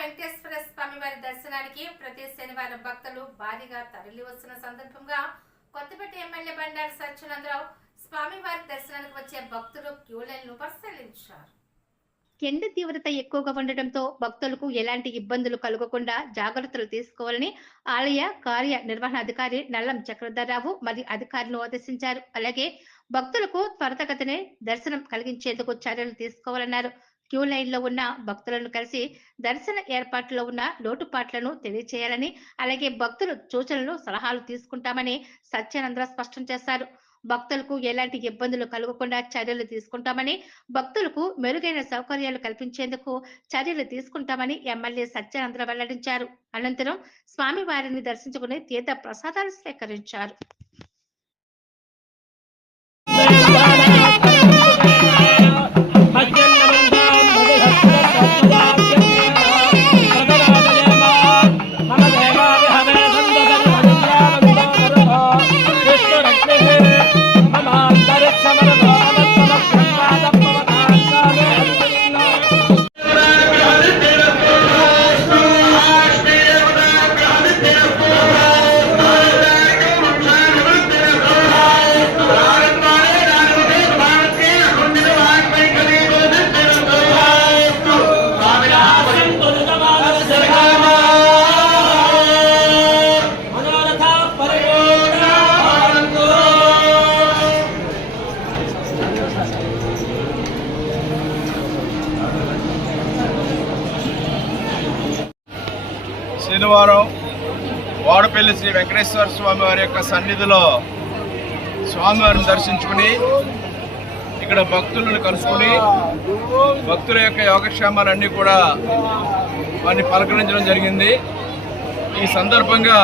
వెంకటేశ్వర స్వామి వారి దర్శనానికి ప్రతి శనివారం భక్తులు భారీగా తరలి వస్తున్న సందర్భంగా కొత్తపేట ఎమ్మెల్యే బండారు సత్యనందరావు స్వామివారి దర్శనానికి వచ్చే భక్తులు క్యూలైన్లు పరిశీలించారు ఎండ తీవ్రత ఎక్కువగా ఉండటంతో భక్తులకు ఎలాంటి ఇబ్బందులు కలగకుండా జాగ్రత్తలు తీసుకోవాలని ఆలయ కార్య నిర్వహణ అధికారి నల్లం చక్రధరరావు మరియు అధికారులు ఆదేశించారు అలాగే భక్తులకు త్వరతగతనే దర్శనం కలిగించేందుకు చర్యలు తీసుకోవాలన్నారు క్యూ లైన్లో ఉన్న భక్తులను కలిసి దర్శన ఏర్పాట్లో ఉన్న లోటుపాట్లను తెలియచేయాలని అలాగే భక్తులు సూచనలు సలహాలు తీసుకుంటామని సత్యానంద్ర స్పష్టం చేశారు భక్తులకు ఎలాంటి ఇబ్బందులు కలగకుండా చర్యలు తీసుకుంటామని భక్తులకు మెరుగైన సౌకర్యాలు కల్పించేందుకు చర్యలు తీసుకుంటామని ఎమ్మెల్యే సత్యానంద్ర వెల్లడించారు అనంతరం స్వామి వారిని దర్శించుకుని తీర్థ ప్రసాదాలు స్వీకరించారు వాడపల్లి శ్రీ వెంకటేశ్వర స్వామి వారి యొక్క సన్నిధిలో స్వామివారిని దర్శించుకుని ఇక్కడ భక్తులను కలుసుకుని భక్తుల యొక్క యోగక్షేమాలన్నీ కూడా వారిని పలకరించడం జరిగింది ఈ సందర్భంగా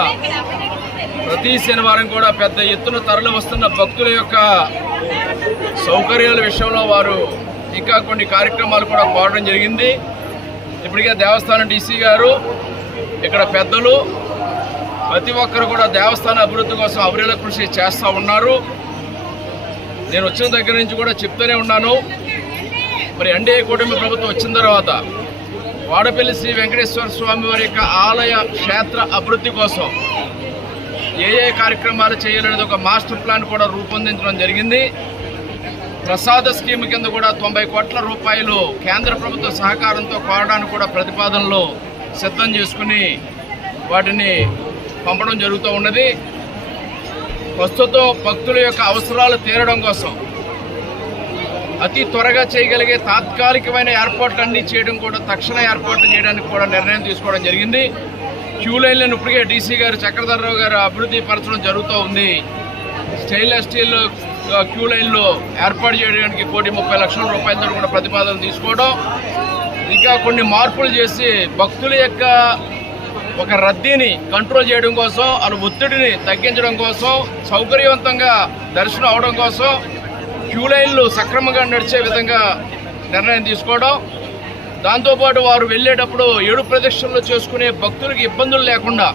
ప్రతి శనివారం కూడా పెద్ద ఎత్తున తరలి వస్తున్న భక్తుల యొక్క సౌకర్యాల విషయంలో వారు ఇంకా కొన్ని కార్యక్రమాలు కూడా కోరడం జరిగింది ఇప్పటికే దేవస్థానం డీసీ గారు ఇక్కడ పెద్దలు ప్రతి ఒక్కరు కూడా దేవస్థాన అభివృద్ధి కోసం అవరేల కృషి చేస్తూ ఉన్నారు నేను వచ్చిన దగ్గర నుంచి కూడా చెప్తూనే ఉన్నాను మరి ఎన్డీఏ కూటమి ప్రభుత్వం వచ్చిన తర్వాత వాడపల్లి శ్రీ వెంకటేశ్వర స్వామి వారి యొక్క ఆలయ క్షేత్ర అభివృద్ధి కోసం ఏ ఏ కార్యక్రమాలు చేయాలనేది ఒక మాస్టర్ ప్లాన్ కూడా రూపొందించడం జరిగింది ప్రసాద స్కీమ్ కింద కూడా తొంభై కోట్ల రూపాయలు కేంద్ర ప్రభుత్వ సహకారంతో కోరడానికి కూడా ప్రతిపాదనలు సిద్ధం చేసుకుని వాటిని పంపడం జరుగుతూ ఉన్నది ప్రస్తుతం భక్తుల యొక్క అవసరాలు తీరడం కోసం అతి త్వరగా చేయగలిగే తాత్కాలికమైన అన్నీ చేయడం కూడా తక్షణ ఏర్పాట్లు చేయడానికి కూడా నిర్ణయం తీసుకోవడం జరిగింది క్యూ లైన్లను ఇప్పటికే డీసీ గారు చక్రధరరావు గారు అభివృద్ధి పరచడం జరుగుతూ ఉంది స్టెయిన్లెస్ స్టీల్ క్యూ లైన్లు ఏర్పాటు చేయడానికి కోటి ముప్పై లక్షల రూపాయలతో కూడా ప్రతిపాదన తీసుకోవడం ఇంకా కొన్ని మార్పులు చేసి భక్తుల యొక్క ఒక రద్దీని కంట్రోల్ చేయడం కోసం వాళ్ళ ఒత్తిడిని తగ్గించడం కోసం సౌకర్యవంతంగా దర్శనం అవడం కోసం క్యూ లైన్లు సక్రమంగా నడిచే విధంగా నిర్ణయం తీసుకోవడం దాంతోపాటు వారు వెళ్ళేటప్పుడు ఏడు ప్రదక్షిణలు చేసుకునే భక్తులకు ఇబ్బందులు లేకుండా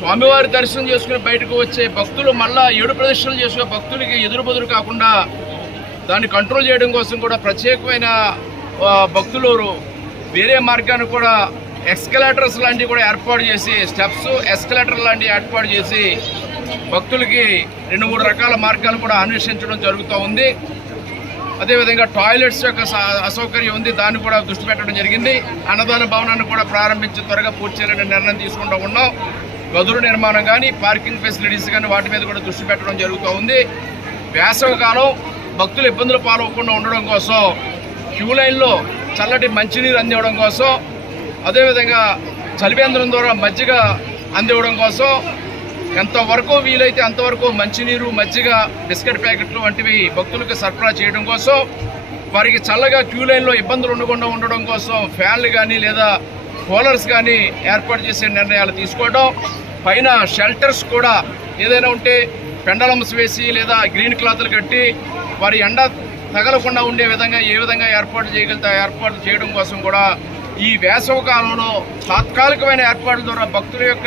స్వామివారి దర్శనం చేసుకుని బయటకు వచ్చే భక్తులు మళ్ళా ఏడు ప్రదక్షిణలు చేసుకునే భక్తులకి ఎదురుబెదురు కాకుండా దాన్ని కంట్రోల్ చేయడం కోసం కూడా ప్రత్యేకమైన భక్తులు వేరే మార్గాన్ని కూడా ఎస్కలేటర్స్ లాంటివి కూడా ఏర్పాటు చేసి స్టెప్స్ ఎస్కలేటర్ లాంటివి ఏర్పాటు చేసి భక్తులకి రెండు మూడు రకాల మార్గాలు కూడా అన్వేషించడం జరుగుతూ ఉంది అదేవిధంగా టాయిలెట్స్ యొక్క అసౌకర్యం ఉంది దాన్ని కూడా దృష్టి పెట్టడం జరిగింది అన్నదాన భవనాన్ని కూడా ప్రారంభించి త్వరగా పూర్తి చేయాలని నిర్ణయం తీసుకుంటూ ఉన్నాం గదుల నిర్మాణం కానీ పార్కింగ్ ఫెసిలిటీస్ కానీ వాటి మీద కూడా దృష్టి పెట్టడం జరుగుతూ ఉంది వేసవికాలం భక్తులు ఇబ్బందులు పాల్గొకుండా ఉండడం కోసం క్యూ లైన్లో చల్లటి మంచినీరు అందివ్వడం కోసం అదేవిధంగా చలివేంద్రం ద్వారా మజ్జిగ అందివ్వడం కోసం ఎంతవరకు వీలైతే అంతవరకు మంచినీరు మజ్జిగ బిస్కెట్ ప్యాకెట్లు వంటివి భక్తులకు సరఫరా చేయడం కోసం వారికి చల్లగా క్యూ లైన్లో ఇబ్బందులు ఉండకుండా ఉండడం కోసం ఫ్యాన్లు కానీ లేదా కూలర్స్ కానీ ఏర్పాటు చేసే నిర్ణయాలు తీసుకోవడం పైన షెల్టర్స్ కూడా ఏదైనా ఉంటే పెండలమ్స్ వేసి లేదా గ్రీన్ క్లాత్లు కట్టి వారి ఎండ తగలకుండా ఉండే విధంగా ఏ విధంగా ఏర్పాటు చేయగలుగుతా ఏర్పాటు చేయడం కోసం కూడా ఈ వేసవ కాలంలో తాత్కాలికమైన ఏర్పాట్ల ద్వారా భక్తుల యొక్క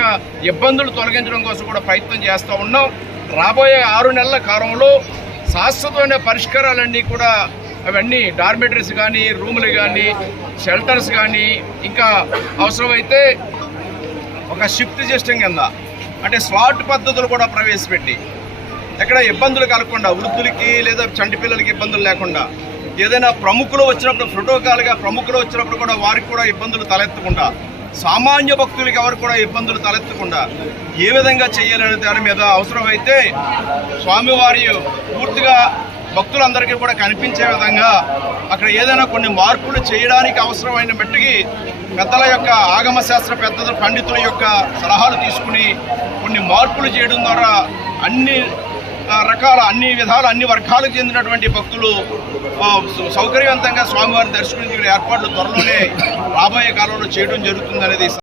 ఇబ్బందులు తొలగించడం కోసం కూడా ప్రయత్నం చేస్తూ ఉన్నాం రాబోయే ఆరు నెలల కాలంలో శాశ్వతమైన పరిష్కారాలన్నీ కూడా అవన్నీ డార్మెటరీస్ కానీ రూములు కానీ షెల్టర్స్ కానీ ఇంకా అవసరమైతే ఒక షిఫ్ట్ సిస్టమ్ కింద అంటే స్లాట్ పద్ధతులు కూడా ప్రవేశపెట్టి ఎక్కడ ఇబ్బందులు కలగకుండా వృద్ధులకి లేదా చంటి పిల్లలకి ఇబ్బందులు లేకుండా ఏదైనా ప్రముఖులు వచ్చినప్పుడు ప్రోటోకాల్గా ప్రముఖులు వచ్చినప్పుడు కూడా వారికి కూడా ఇబ్బందులు తలెత్తకుండా సామాన్య భక్తులకి ఎవరు కూడా ఇబ్బందులు తలెత్తకుండా ఏ విధంగా చేయాలనే దాని మీద అవసరమైతే స్వామివారి పూర్తిగా భక్తులందరికీ కూడా కనిపించే విధంగా అక్కడ ఏదైనా కొన్ని మార్పులు చేయడానికి అవసరమైన మట్టికి పెద్దల యొక్క ఆగమ శాస్త్ర పెద్దల పండితుల యొక్క సలహాలు తీసుకుని కొన్ని మార్పులు చేయడం ద్వారా అన్ని రకాల అన్ని విధాలు అన్ని వర్గాలకు చెందినటువంటి భక్తులు సౌకర్యవంతంగా స్వామివారిని దర్శించుకునే ఏర్పాట్లు త్వరలోనే రాబోయే కాలంలో చేయడం జరుగుతుందనేది